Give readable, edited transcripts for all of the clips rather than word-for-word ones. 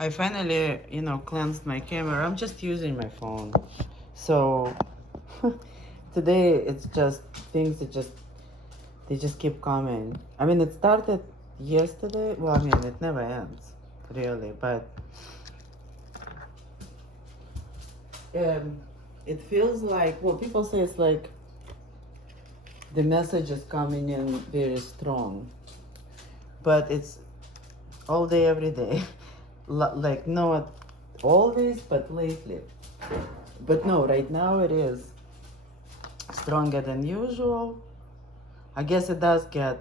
I finally, cleansed my camera. I'm just using my phone. So today it's just things that they just keep coming. I mean, it started yesterday. Well, I mean, it never ends, really. But um, it feels like, well, people say it's like the message is coming in very strong, but it's all day, every day. Like, not always, but lately. But no, right now it is stronger than usual. I guess it does get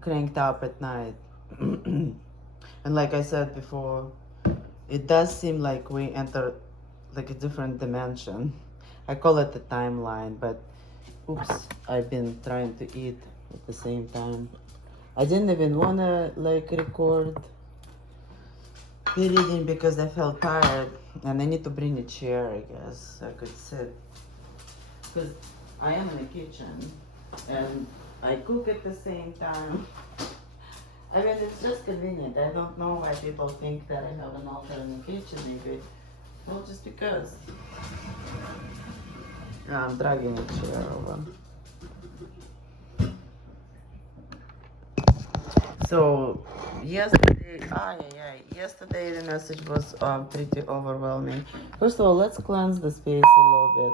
cranked up at night. And like I said before, it does seem like we enter like a different dimension. I call it the timeline, but oops, I've been trying to eat at the same time. I didn't even wanna like record the reading because I felt tired and I need to bring a chair, I guess, so I could sit. Because I am in the kitchen and I cook at the same time. I mean, it's just convenient. I don't know why people think that I have an altar in the kitchen, maybe. Well, just because. I'm dragging a chair over. So, yesterday the message was pretty overwhelming. First of all, let's cleanse the space a little bit.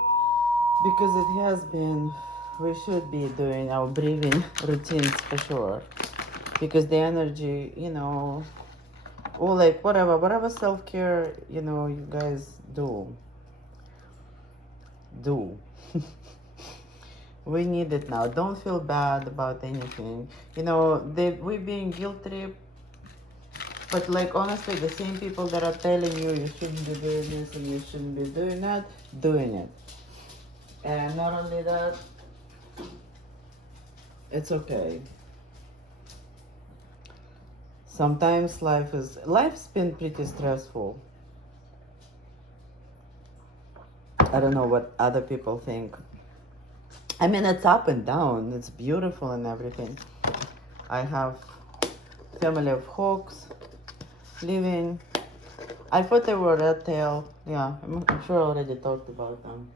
Because it has been, we should be doing our breathing routines for sure. Because the energy, or like whatever self-care, you guys do. We need it now. Don't feel bad about anything. We being guilt trip, but like honestly, the same people that are telling you you shouldn't be doing this and you shouldn't be doing that, doing it. And not only that, it's okay. Sometimes life's been pretty stressful. I don't know what other people think. I mean, it's up and down. It's beautiful and everything. I have family of hawks living. I thought they were red tail. Yeah, I'm sure I already talked about them.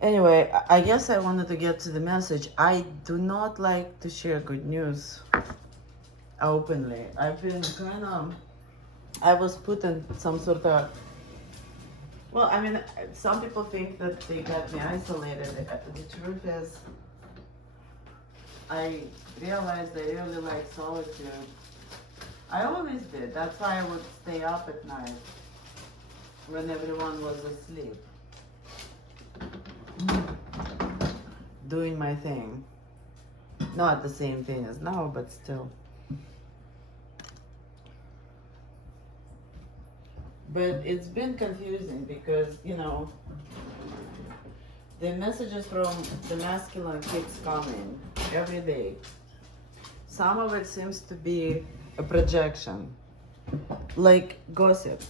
Anyway, I guess I wanted to get to the message. I do not like to share good news openly. I've been I was put in some sort of, well, I mean, some people think that they got me isolated. The truth is, I realized I really like solitude. I always did. That's why I would stay up at night when everyone was asleep, doing my thing. Not the same thing as now, but still. But it's been confusing because, the messages from the masculine keeps coming every day. Some of it seems to be a projection, like gossip.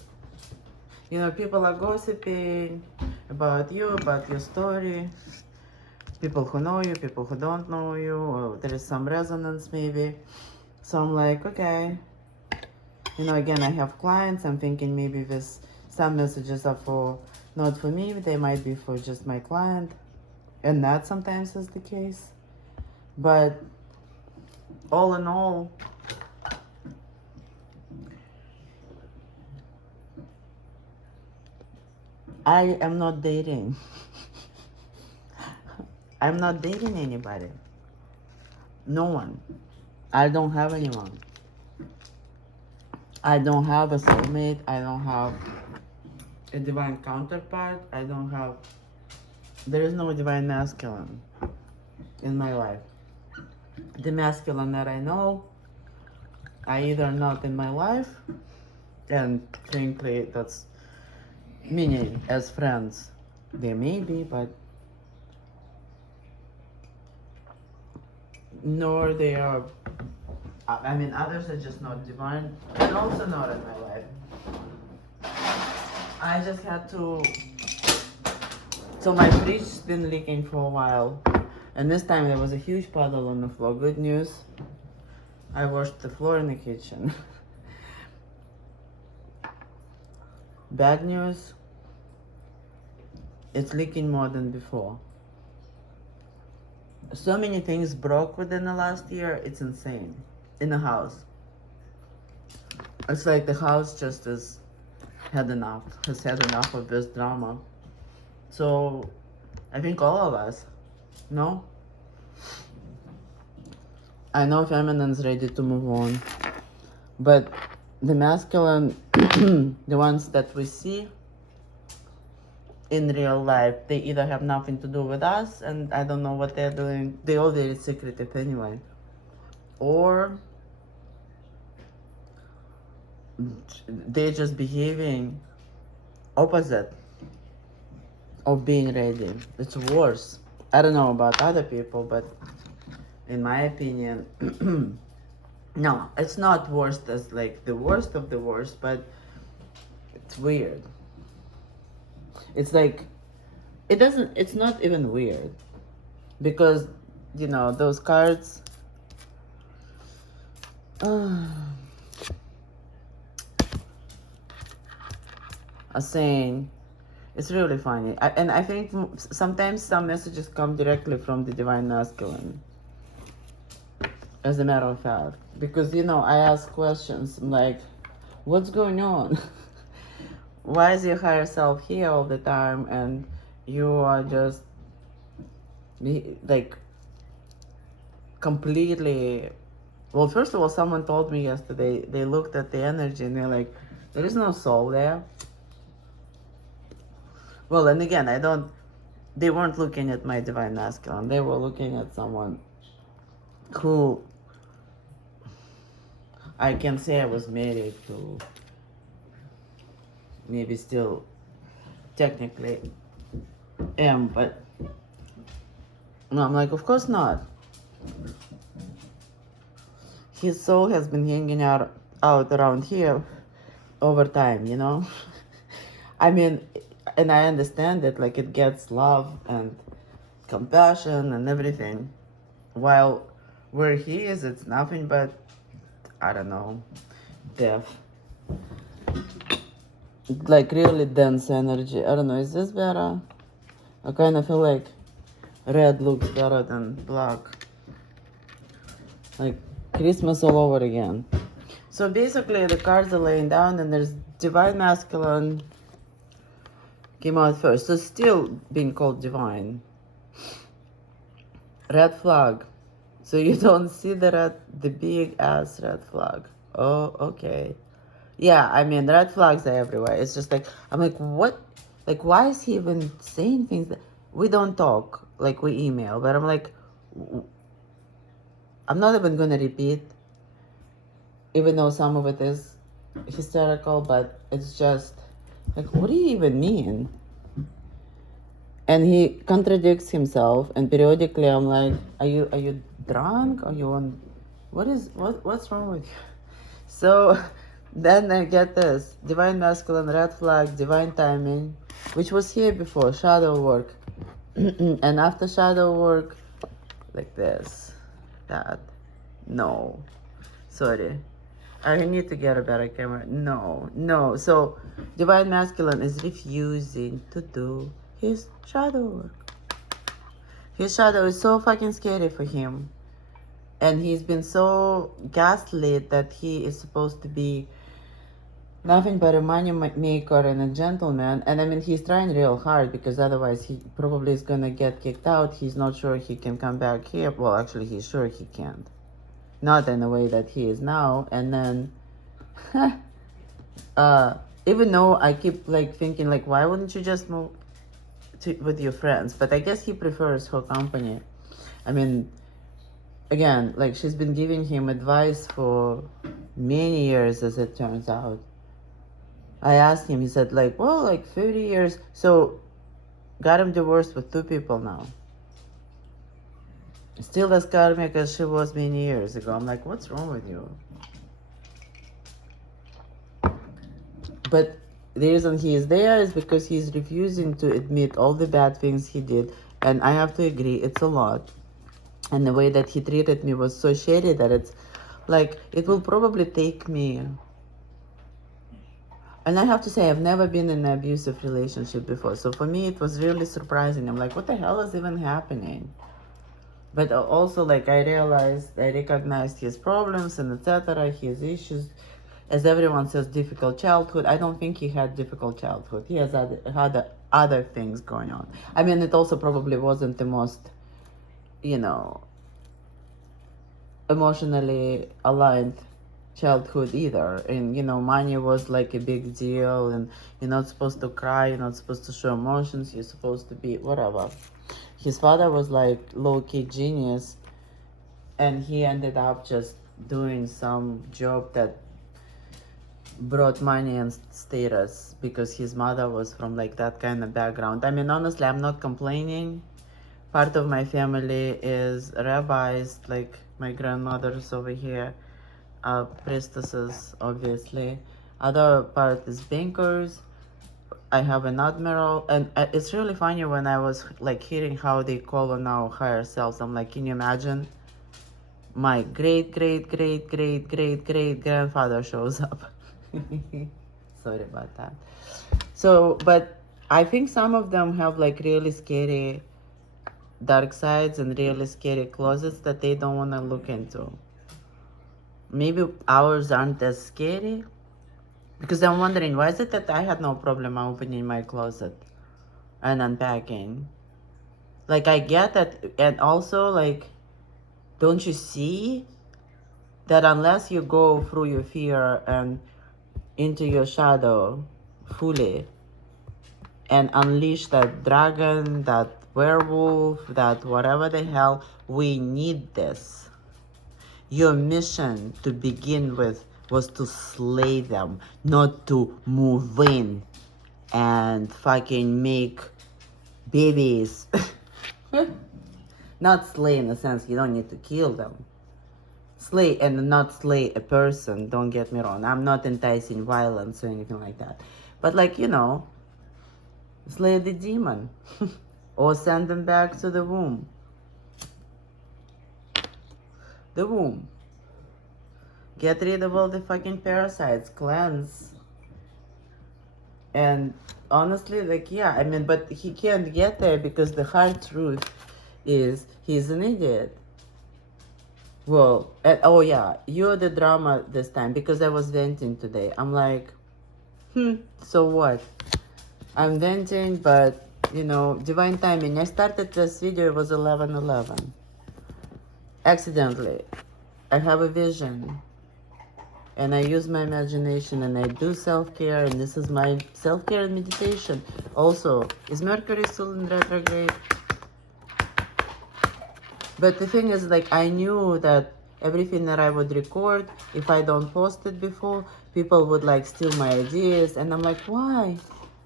People are gossiping about you, about your story. People who know you, people who don't know you, or there is some resonance maybe. So I'm like, okay. Again, I have clients. I'm thinking maybe some messages are not for me. They might be for just my client. And that sometimes is the case. But all in all, I am not dating. I'm not dating anybody. No one. I don't have anyone. I don't have a soulmate. I don't have a divine counterpart. There is no divine masculine in my life. The masculine that I know are either not in my life, and frankly, that's meaning as friends. They may be, but nor they are. I mean, others are just not divine and also not in my life. I just had to. So my fridge's been leaking for a while, and this time there was a huge puddle on the floor. Good news, I washed the floor in the kitchen. bad news, it's leaking more than before. So many things broke within the last year, it's insane. In the house. It's like the house just has had enough of this drama. So I think all of us, no? I know feminine's ready to move on, but the masculine, the ones that we see in real life, they either have nothing to do with us, and I don't know what they're doing. They all very secretive anyway, or they're just behaving opposite of being ready. It's worse. I don't know about other people, but in my opinion, no, it's not worse as like the worst of the worst, but it's weird. It's like, it's not even weird because, those cards, are saying, it's really funny. And I think sometimes some messages come directly from the Divine Masculine, as a matter of fact. Because, I ask questions. I'm like, what's going on? Why is your higher self here all the time and you are just, like, completely... Well, first of all, someone told me yesterday, they looked at the energy and they're like, there is no soul there. Well, and again, they weren't looking at my Divine Masculine. They were looking at someone who I can say I was married to, maybe still technically am, but no, I'm like, of course not. His soul has been hanging out around here over time, I mean, and I understand it, like it gets love and compassion and everything, while where he is, it's nothing but, I don't know, death. Like really dense energy. I don't know, is this better? I kind of feel like red looks better than black. Like Christmas all over again. So basically the cards are laying down and there's Divine Masculine came out first. So still being called divine. Red flag. So you don't see the big ass red flag. Oh, okay. Yeah, I mean, red flags are everywhere. It's just like, I'm like, what? Like, why is he even saying things that we don't talk? Like, we email. But I'm like, I'm not even going to repeat, even though some of it is hysterical, but it's just like, what do you even mean? And he contradicts himself, and periodically I'm like, are you drunk? Are you on, what's wrong with you? So then I get this, Divine Masculine, red flag, divine timing, which was here before, shadow work. And after shadow work, like this, that, no, sorry. I need to get a better camera. No. So Divine Masculine is refusing to do his shadow work. His shadow is so fucking scary for him. And he's been so gaslit that he is supposed to be nothing but a money maker and a gentleman. And I mean, he's trying real hard because otherwise he probably is going to get kicked out. He's not sure he can come back here. Well, actually, he's sure he can't. Not in the way that he is now. And then, even though I keep like thinking like, why wouldn't you just move with your friends? But I guess he prefers her company. I mean, again, like she's been giving him advice for many years, as it turns out. I asked him, he said like, well, like 30 years. So got him divorced with 2 people now. Still as karmic as she was many years ago. I'm like, what's wrong with you? But the reason he is there is because he's refusing to admit all the bad things he did. And I have to agree, it's a lot. And the way that he treated me was so shady that it's like, it will probably take me... And I have to say, I've never been in an abusive relationship before. So for me, it was really surprising. I'm like, what the hell is even happening? But also, like, I realized, I recognized his problems and etc., his issues. As everyone says, difficult childhood. I don't think he had difficult childhood. He has other things going on. I mean, it also probably wasn't the most, you know, emotionally aligned childhood either. And money was like a big deal, and you're not supposed to cry, you're not supposed to show emotions, you're supposed to be whatever. His father was like low-key genius, and he ended up just doing some job that brought money and status because his mother was from like that kind of background. I mean, honestly, I'm not complaining. Part of my family is rabbis, like my grandmother's over here, priestesses, obviously. Other part is bankers. I have an admiral, and it's really funny when I was like hearing how they call on our higher selves. I'm like, can you imagine? My great great great great great great grandfather shows up. Sorry about that. So, but I think some of them have like really scary dark sides and really scary closets that they don't want to look into. Maybe ours aren't as scary, because I'm wondering, why is it that I had no problem opening my closet and unpacking? Like, I get that, and also, like, don't you see that unless you go through your fear and into your shadow fully and unleash that dragon, that werewolf, that whatever the hell, we need this. Your mission to begin with was to slay them, not to move in and fucking make babies. Not slay in the sense you don't need to kill them. Slay and not slay a person, don't get me wrong. I'm not enticing violence or anything like that. But like, slay the demon. Or send them back to the womb. The womb. Get rid of all the fucking parasites. Cleanse. And honestly, like, yeah, I mean, but he can't get there because the hard truth is he's an idiot. Well, oh yeah, you're the drama this time because I was venting today. I'm like, so what? I'm venting, but divine timing. I started this video, it was 11:11. Accidentally. I have a vision. And I use my imagination and I do self-care, and this is my self-care and meditation. Also, is Mercury still in retrograde? But the thing is, like, I knew that everything that I would record, if I don't post it before, people would like steal my ideas, and I'm like, why?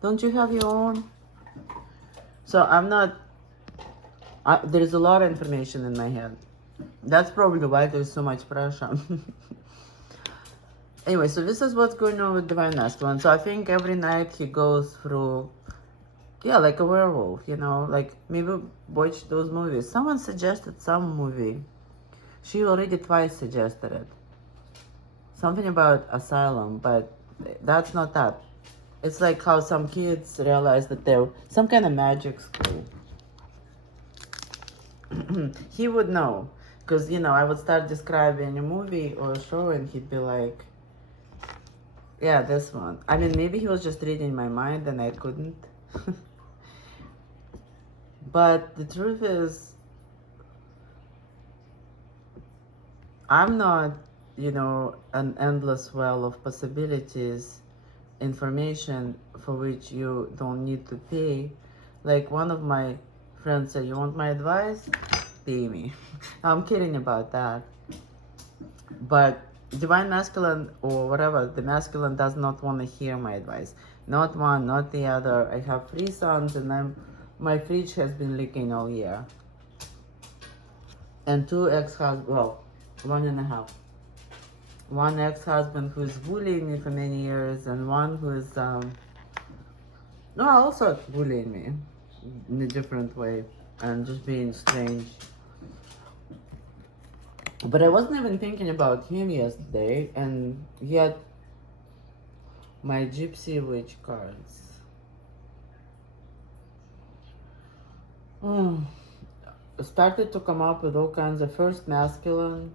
Don't you have your own? So I'm not, there's a lot of information in my head. That's probably why there's so much pressure. Anyway, so this is what's going on with Divine Masculine. So I think every night he goes through, yeah, like a werewolf, like maybe watch those movies. Someone suggested some movie. She already twice suggested it. Something about asylum, but that's not that. It's like how some kids realize that they're some kind of magic school. He would know. Because, I would start describing a movie or a show and he'd be like, yeah, this one. I mean, maybe he was just reading my mind and I couldn't. But the truth is, I'm not, an endless well of possibilities, information for which you don't need to pay. Like one of my friends said, you want my advice? Pay me. I'm kidding about that. But Divine Masculine or whatever, the masculine does not want to hear my advice. Not one, not the other. I have 3 sons and my fridge has been leaking all year. And 2 ex-husbands, well, 1.5. One ex-husband who's bullying me for many years, and one who's also bullying me in a different way and just being strange. But I wasn't even thinking about him yesterday, and yet My Gypsy Witch cards. Started to come up with all kinds of first masculine.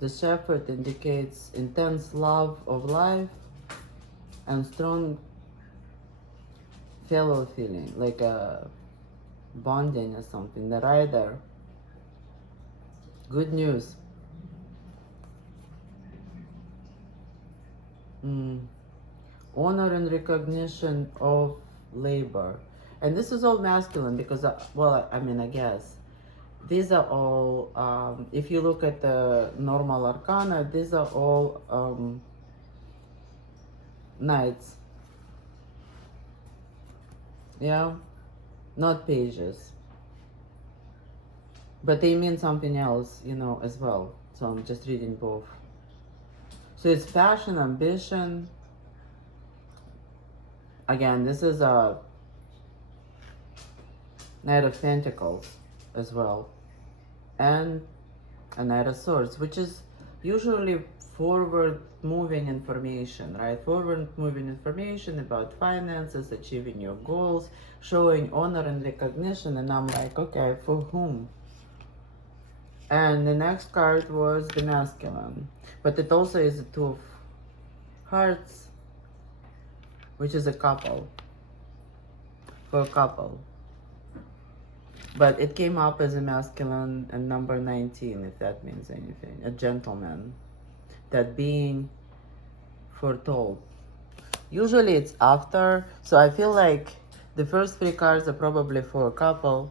The shepherd indicates intense love of life and strong fellow feeling, like a bonding or something. The rider, good news. Honor and recognition of labor. And this is all masculine because, well, I mean, I guess. These are all, if you look at the normal arcana, these are all knights. Yeah? Not pages. But they mean something else, you know, as well. So I'm just reading both. So it's passion, ambition. Again, this is a Knight of Pentacles as well. And a Knight of Swords, which is usually forward moving information, right? Forward moving information about finances, achieving your goals, showing honor and recognition. And I'm like, okay, for whom? And the next card was the masculine, but it also is the Two of Hearts, which is a couple, for a couple. But it came up as a masculine and number 19, if that means anything. A gentleman, that being foretold. Usually it's after, so I feel like the first 3 cards are probably for a couple,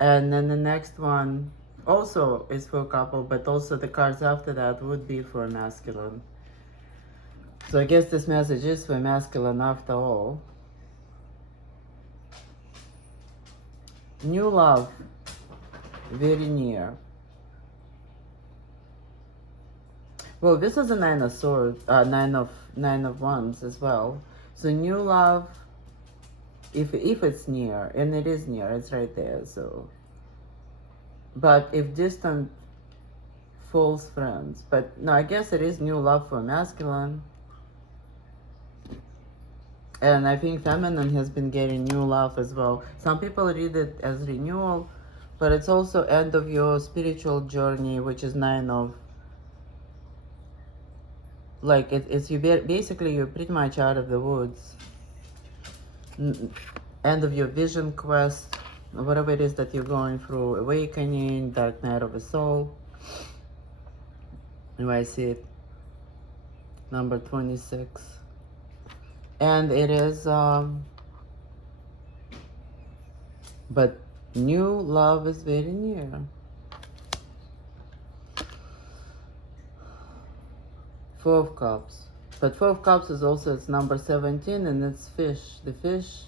and then the next one also is for a couple, but also the cards after that would be for a masculine. So I guess this message is for masculine after all. New love, very near. Well, this is a 9 of swords, 9 of wands as well. So new love, if it's near, and it is near, it's right there. So, but if distant, false friends. But no, I guess it is new love for masculine. And I think feminine has been getting new love as well. Some people read it as renewal, but it's also end of your spiritual journey, which is 9 of, like, it's you basically you're pretty much out of the woods. End of your vision quest, whatever it is that you're going through, awakening, dark night of the soul. And I see it, number 26. And it is, but new love is very near. Four of Cups. But Four of Cups is also, it's number 17, and it's fish. The fish,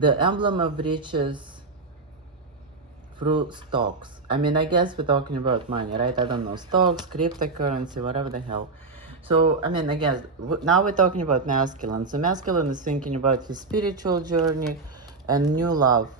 the emblem of riches through stocks. I mean, I guess we're talking about money, right? I don't know, stocks, cryptocurrency, whatever the hell. So, I mean, I guess, now we're talking about masculine. So masculine is thinking about his spiritual journey and new love.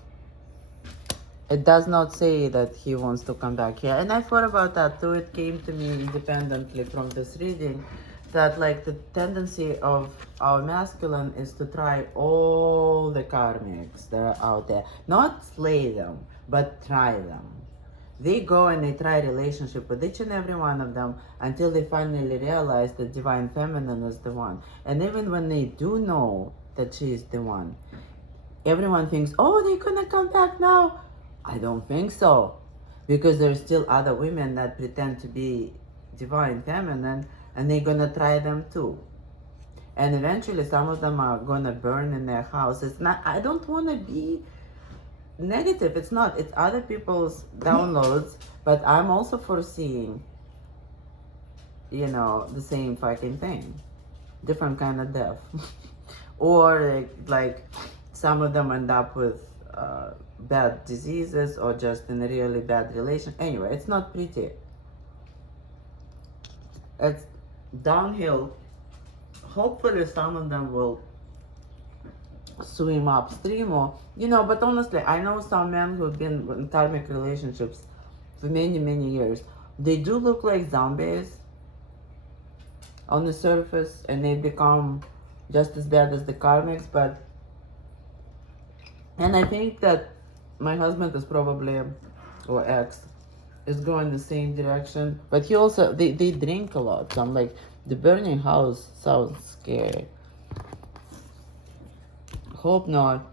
It does not say that he wants to come back here. And I thought about that too. It came to me independently from this reading that, like, the tendency of our masculine is to try all the karmics that are out there. Not slay them, but try them. They go and they try relationship with each and every one of them until they finally realize that Divine Feminine is the one. And even when they do know that she is the one, everyone thinks, oh, they're gonna come back now. I don't think so. Because there's still other women that pretend to be Divine Feminine, and they're gonna try them too. And eventually some of them are gonna burn in their house. It's not, I don't wanna be negative, it's not, it's other people's downloads, but I'm also foreseeing, you know, the same fucking thing, different kind of death. Or like some of them end up with bad diseases, or just in a really bad relation. Anyway, it's not pretty, it's downhill. Hopefully some of them will swim upstream, or, you know, but honestly, I know some men who've been in karmic relationships for many years. They do look like zombies on the surface, and they become just as bad as the karmics, but and I think that my husband is probably, or ex, is going the same direction. But he also, they drink a lot. So I'm like, the burning house sounds scary. Hope not.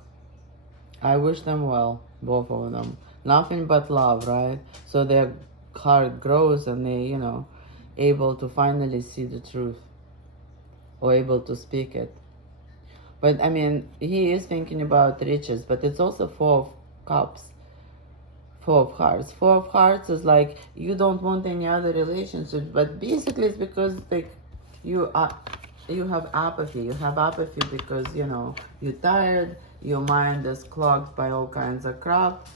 I wish them well, both of them. Nothing but love, right? So their heart grows and they, able to finally see the truth or able to speak it. But I mean, he is thinking about riches, but it's also Four of Cups, Four of Hearts. Four of Hearts is like you don't want any other relationships, but basically it's because like you are, you have apathy. You have apathy because you're tired. Your mind is clogged by all kinds of crap,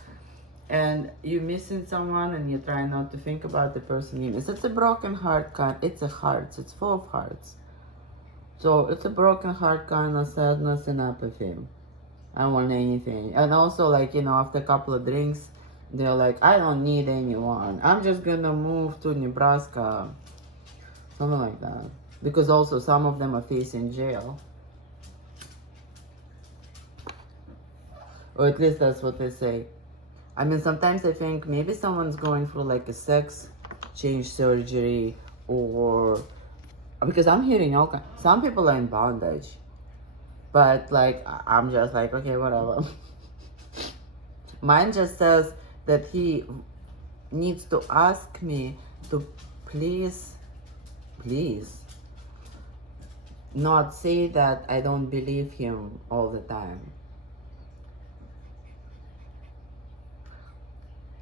and you're missing someone, and you're trying not to think about the person you miss. It's a broken heart card. It's a hearts. It's Four of Hearts. So it's a broken heart kind of sadness and apathy. I don't want anything. And also, like, after a couple of drinks, they're like, I don't need anyone. I'm just gonna move to Nebraska. Something like that. Because also some of them are facing jail. Or at least that's what they say. I mean, sometimes I think maybe someone's going through like a sex change surgery, or because I'm hearing all kinds. Some people are in bondage. But like, I'm just like, okay, whatever. Mine just says that he needs to ask me to please not say that I don't believe him all the time.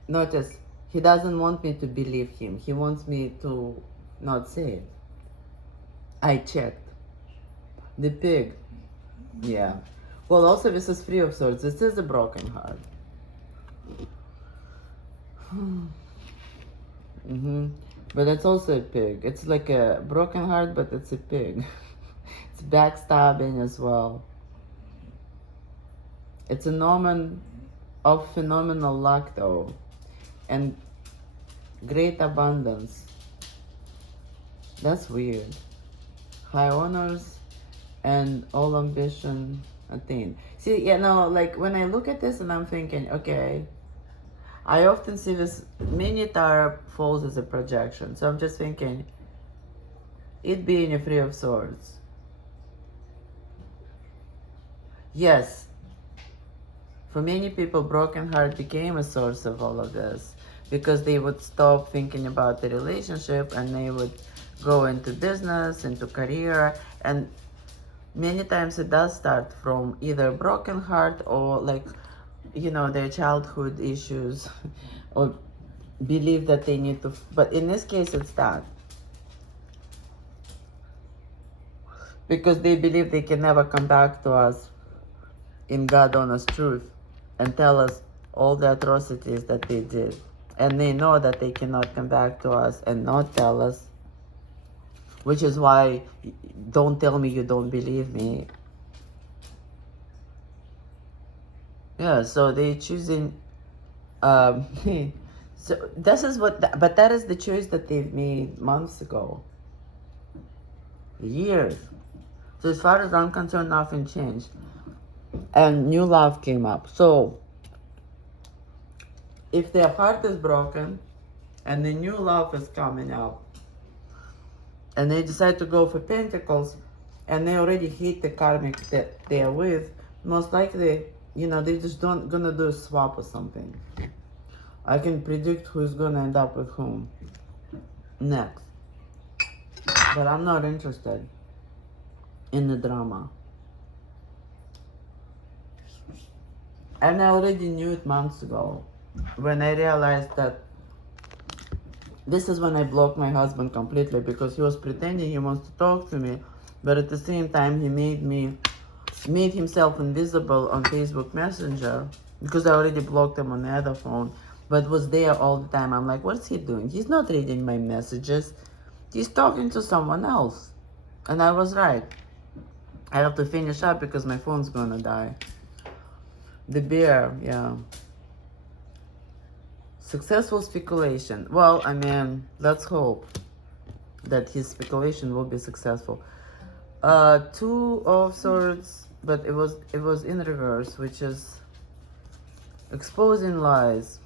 Notice, he doesn't want me to believe him. He wants me to not say it. I checked. The pig. Yeah. Well, also this is Three of Swords. This is a broken heart. But it's also a pig. It's like a broken heart, but it's a pig. It's backstabbing as well. It's an omen of phenomenal luck, though, and great abundance. That's weird. High honors and all ambition attained. See, like when I look at this and I'm thinking, okay, I often see this mini tarot falls as a projection. So I'm just thinking, it being a Three of Swords. Yes, for many people, broken heart became a source of all of this because they would stop thinking about the relationship and they would go into business, into career, and many times it does start from either broken heart or like, their childhood issues or believe that they need to, but in this case it's that. Because they believe they can never come back to us in God honest truth and tell us all the atrocities that they did. And they know that they cannot come back to us and not tell us, which is why don't tell me you don't believe me. Yeah, so they're choosing, so this is what, but that is the choice that they've made months ago. Years. So as far as I'm concerned, nothing changed. And new love came up. So if their heart is broken and the new love is coming up and they decide to go for Pentacles and they already hate the karmic that they are with, most likely, they just gonna do a swap or something. I can predict who's gonna end up with whom next. But I'm not interested in the drama. And I already knew it months ago when I realized that this is when I blocked my husband completely because he was pretending he wants to talk to me, but at the same time he made himself invisible on Facebook Messenger because I already blocked him on the other phone, but was there all the time. I'm like, what's he doing? He's not reading my messages. He's talking to someone else. And I was right. I have to finish up because my phone's gonna die. The bear, yeah. Successful speculation. Well, I mean, let's hope that his speculation will be successful. Two of swords, but it was in reverse, which is exposing lies.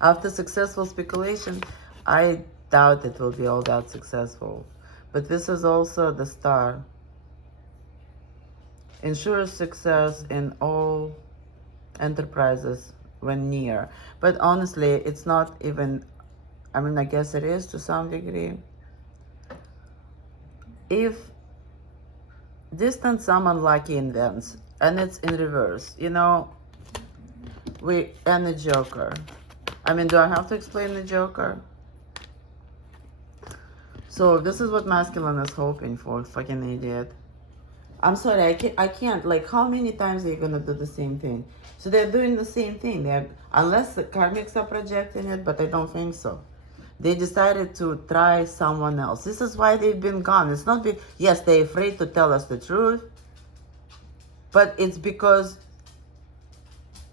After successful speculation, I doubt it will be all that successful. But this is also the star. Ensures success in all enterprises when near. But honestly, it's not even, I mean, I guess it is to some degree. If distant some unlucky events, and it's in reverse, you know, and the Joker. I mean, do I have to explain the Joker? So this is what masculine is hoping for, fucking idiot. I'm sorry, I can't. Like, how many times are you gonna do the same thing? So they're doing the same thing. Unless the karmics are projecting it, but I don't think so. They decided to try someone else. This is why they've been gone. It's not yes, they're afraid to tell us the truth, but it's because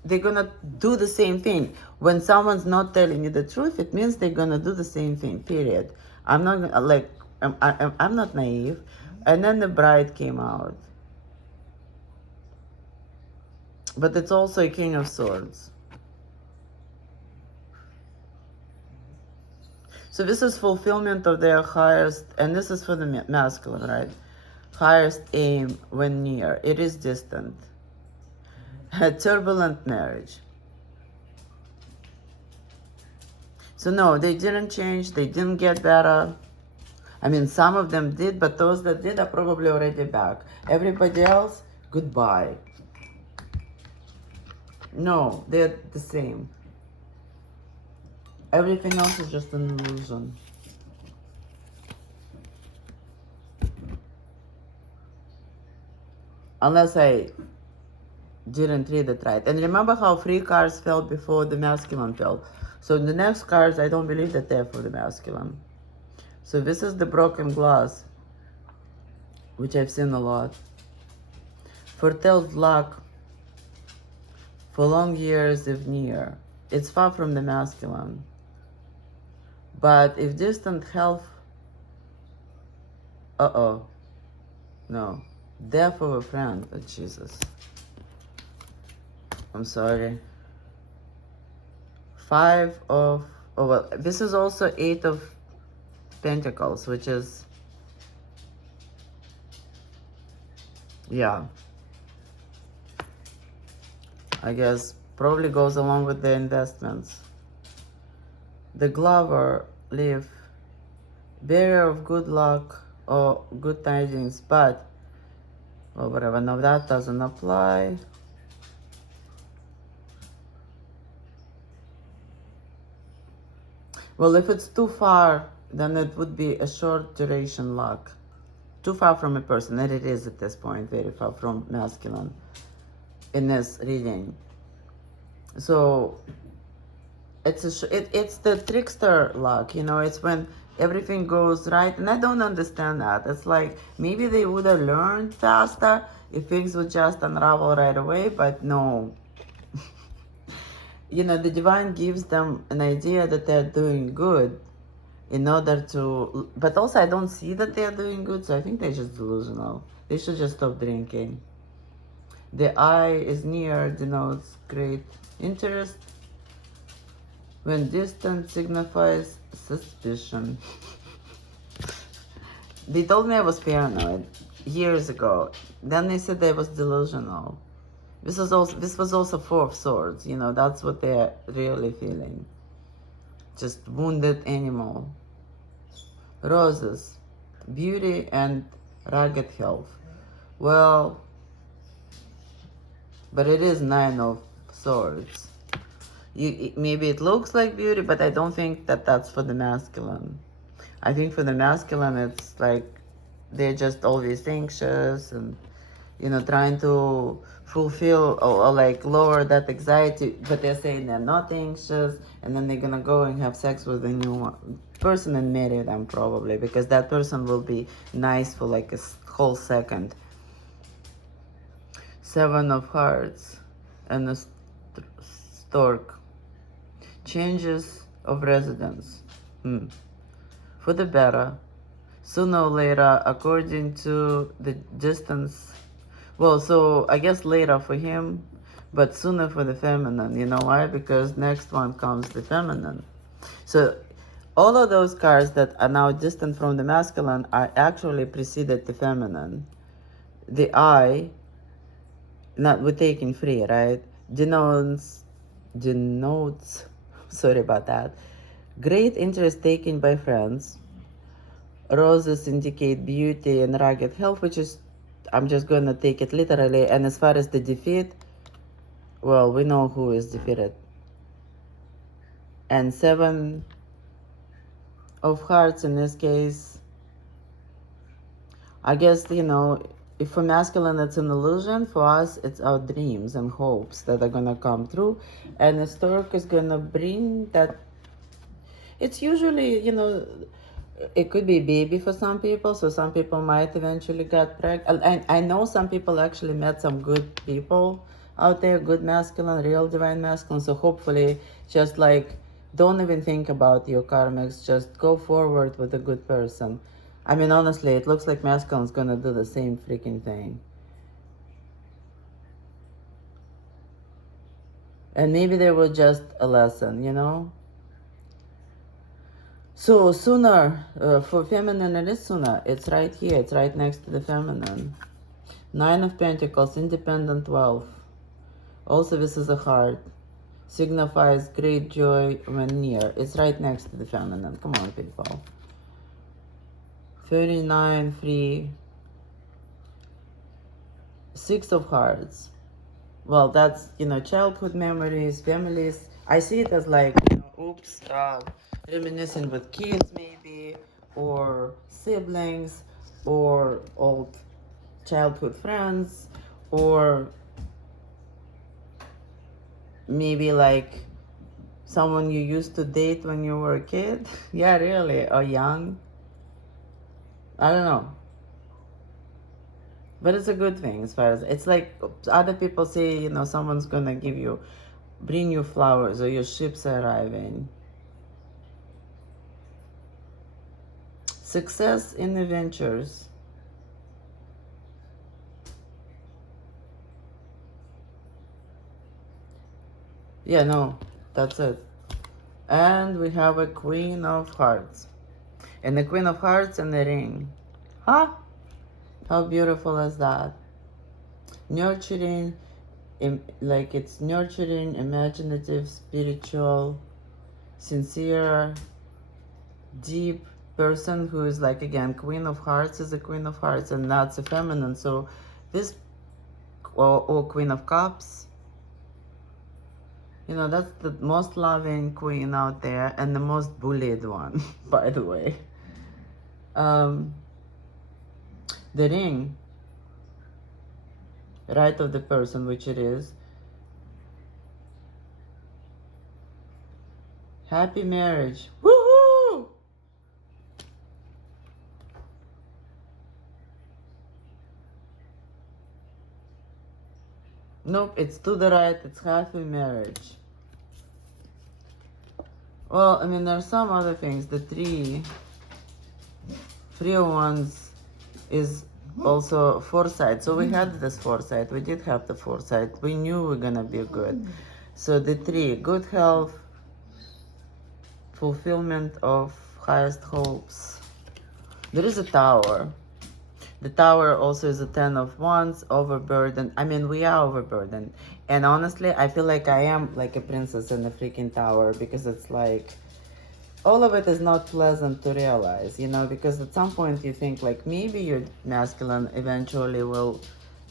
they're gonna do the same thing. When someone's not telling you the truth, it means they're gonna do the same thing, period. I'm not gonna, like, I'm not naive. And then the bride came out. But it's also a king of swords. So this is fulfillment of their highest, and this is for the masculine, right? Highest aim when near. It is distant. A turbulent marriage. So no, they didn't change. They didn't get better. I mean, some of them did, but those that did are probably already back. Everybody else, goodbye. No, they're the same. Everything else is just an illusion. Unless I didn't read it right. And remember how 3 cards fell before the masculine fell. So the next cards, I don't believe that they're for the masculine. So this is the broken glass, which I've seen a lot. Foretells luck for long years if near. It's far from the masculine. But if distant health, no. Death of a friend, oh, Jesus. I'm sorry. 5 of, oh well, this is also 8 of Pentacles, which is, yeah. I guess probably goes along with the investments. The Glover leaf, bearer of good luck or good tidings, but, or whatever, no, that doesn't apply. Well, if it's too far, then it would be a short duration luck. Too far from a person, and it is at this point, very far from masculine in this reading. So it's it's the trickster luck, you know. It's when everything goes right, and I don't understand that. It's like maybe they would have learned faster if things would just unravel right away, but no. You know, the divine gives them an idea that they're doing good in order to, but also I don't see that they're doing good, so I think they're just delusional. They should just stop drinking. The eye is near denotes great interest, when distant signifies suspicion. They told me I was paranoid years ago. Then they said I was delusional. This was also 4 of Swords, you know, that's what they're really feeling. Just wounded animal. Roses, beauty and rugged health. Well, but it is 9 of Swords. Maybe it looks like beauty, but I don't think that that's for the masculine. I think for the masculine, it's like they're just always anxious and, you know, trying to fulfill or like lower that anxiety, but they're saying they're not anxious, and then they're gonna go and have sex with a new person and marry them probably, because that person will be nice for like a whole second. 7 of Hearts and a stork. Changes of residence. For the better. sooner or later, according to the distance. Well, so I guess later for him, but sooner for the feminine. You know why? Because next one comes the feminine. So all of those cards that are now distant from the masculine are actually preceded the feminine. The I, not we're taking free, right? Denotes, sorry about that. Great interest taken by friends. Roses indicate beauty and rugged health, which is, I'm just gonna take it literally. And as far as the defeat, well, we know who is defeated. And 7 of hearts in this case, I guess, if for masculine it's an illusion, for us it's our dreams and hopes that are gonna come true. And the stork is gonna bring that. It's usually, it could be baby for some people, so some people might eventually get pregnant. I know some people actually met some good people out there, good masculine, real divine masculine. So hopefully, just like, don't even think about your karmics, just go forward with a good person. I mean, honestly, it looks like masculine's gonna do the same freaking thing. And maybe there was just a lesson, So sooner, for feminine it is sooner. It's right here. It's right next to the feminine. 9 of Pentacles, independent wealth. Also this is a heart. Signifies great joy when near. It's right next to the feminine. Come on, people. 39, free. 6 of hearts. Well, that's, childhood memories, families. I see it as like, oops, reminiscing with kids maybe, or siblings, or old childhood friends, or maybe like someone you used to date when you were a kid. Yeah, really, or young. I don't know. But it's a good thing as far as, it's like other people say, someone's gonna bring you flowers, or your ship's arriving. Success in the ventures. Yeah, no, that's it. And we have a Queen of Hearts. And the Queen of Hearts and the ring. Huh? How beautiful is that? Nurturing, like it's nurturing, imaginative, spiritual, sincere, deep person who is like, again, Queen of Hearts is a Queen of Hearts, and that's a feminine. So this, or Queen of Cups, that's the most loving queen out there, and the most bullied one, by the way. The ring, right of the person, which it is. Happy marriage. Woohoo! Nope, it's to the right. It's happy marriage. Well, I mean, there's some other things. The three of wands is also foresight. So we had this foresight. We did have the foresight. We knew we were gonna be good. So the 3, good health, fulfillment of highest hopes. There is a tower. The tower also is a 10 of wands, overburdened. I mean, we are overburdened. And honestly, I feel like I am like a princess in the freaking tower, because it's like, all of it is not pleasant to realize, because at some point you think like maybe your masculine eventually will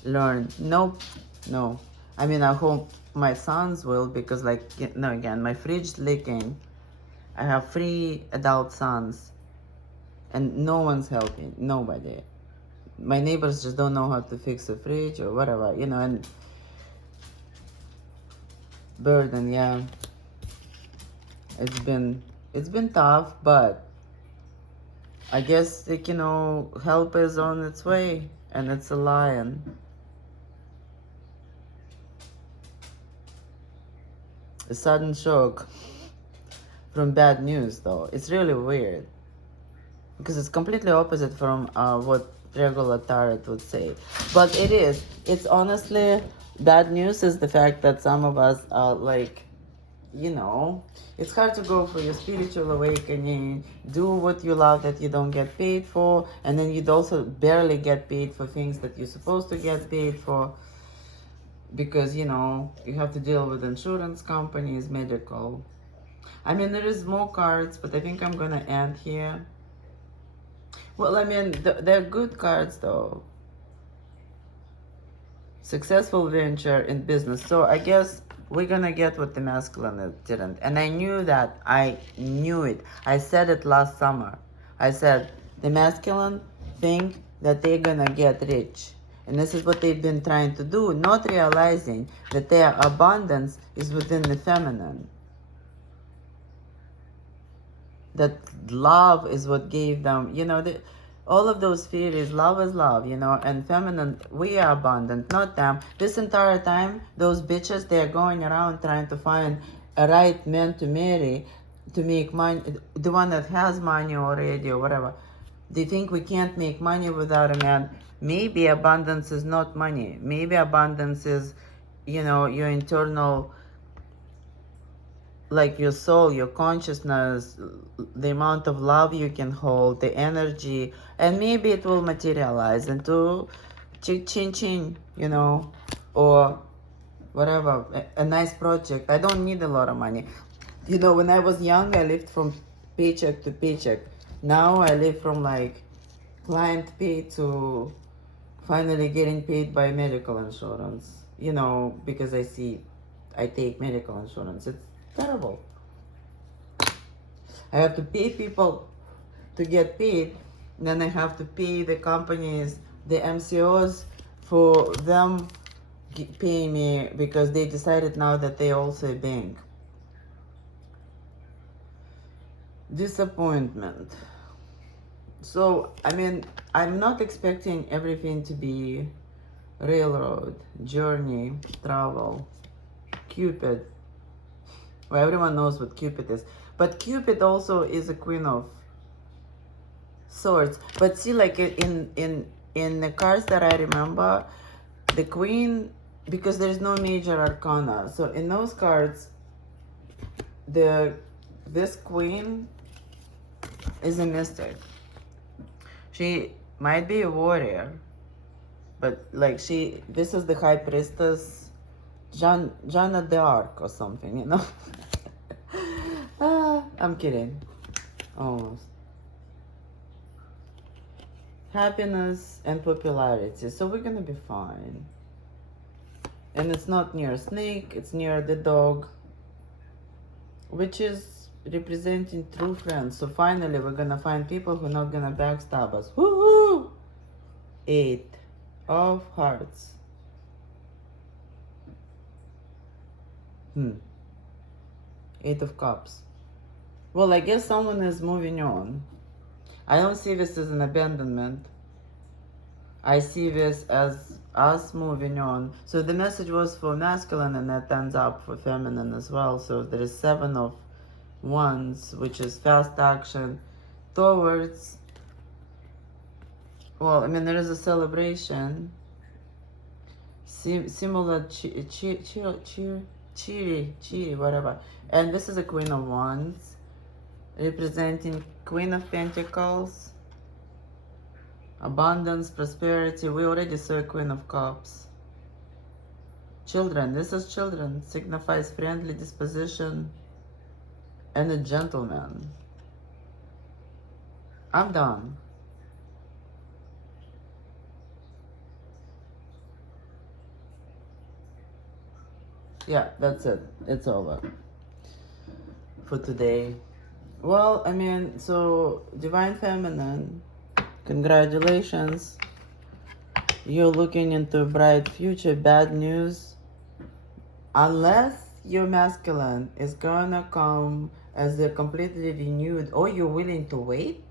learn. Nope, no. I mean, I hope my sons will, because like, no, again, my fridge leaking. I have 3 adult sons and no one's helping, nobody. My neighbors just don't know how to fix a fridge or whatever, and burden, yeah. It's been tough, but I guess, like, help is on its way, and it's a lion. A sudden shock from bad news, though. It's really weird. because it's completely opposite from what regular tarot would say. But it is. It's honestly, bad news is the fact that some of us are like, you know, it's hard to go for your spiritual awakening, do what you love that you don't get paid for, and then you'd also barely get paid for things that you're supposed to get paid for, because, you know, you have to deal with insurance companies, medical. I mean, there is more cards, but I think I'm gonna end here. Well, I mean, they're good cards though. Successful venture in business. So I guess we're gonna get what the masculine didn't. And I knew that. I knew it. I said it last summer. I said the masculine think that they're gonna get rich. And this is what they've been trying to do, not realizing that their abundance is within the feminine. That love is what gave them, you know, all of those theories, love is love, you know, and feminine, we are abundant, not them. This entire time, those bitches, they're going around trying to find a right man to marry, to make money, the one that has money already or whatever. They think we can't make money without a man. Maybe abundance is not money. Maybe abundance is, you know, your internal, like your soul, your consciousness, the amount of love you can hold, the energy, and maybe it will materialize into chin chin, you know, or whatever, a nice project. I don't need a lot of money. You know, when I was young, I lived from paycheck to paycheck. Now I live from like client pay to finally getting paid by medical insurance, you know, because I take medical insurance. It's terrible. I have to pay people to get paid. Then I have to pay the companies, the MCOs, for them paying me because they decided now that they also a bank. Disappointment. So, I mean, I'm not expecting everything to be railroad, journey, travel, Cupid. Well, everyone knows what Cupid is. But Cupid also is a queen of swords. But see, like in the cards that I remember, the queen, because there's no major arcana. So in those cards, this queen is a mystic. She might be a warrior, but like this is the high priestess, Jeanne d'Arc or something, you know. I'm kidding. Almost. Happiness and popularity. So we're gonna be fine. And it's not near a snake, it's near the dog, which is representing true friends. So finally we're gonna find people who are not gonna backstab us. Woohoo! 8 of hearts. 8 of cups. Well, I guess someone is moving on. I don't see this as an abandonment. I see this as us moving on. So the message was for masculine and that ends up for feminine as well. So there is 7 of Wands, which is fast action towards, well, I mean, there is a celebration. Similar cheery, whatever. And this is a Queen of Wands, representing Queen of Pentacles, abundance, prosperity. We already saw a Queen of Cups. Children, this is children, signifies friendly disposition and a gentleman. I'm done. Yeah, that's it. It's over for today. Well, I mean, so Divine Feminine, congratulations. You're looking into a bright future. Bad news. Unless your masculine is gonna come as a completely renewed, or you're willing to wait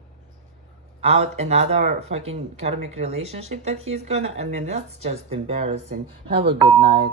out another fucking karmic relationship that he's gonna, I mean, that's just embarrassing. Have a good night.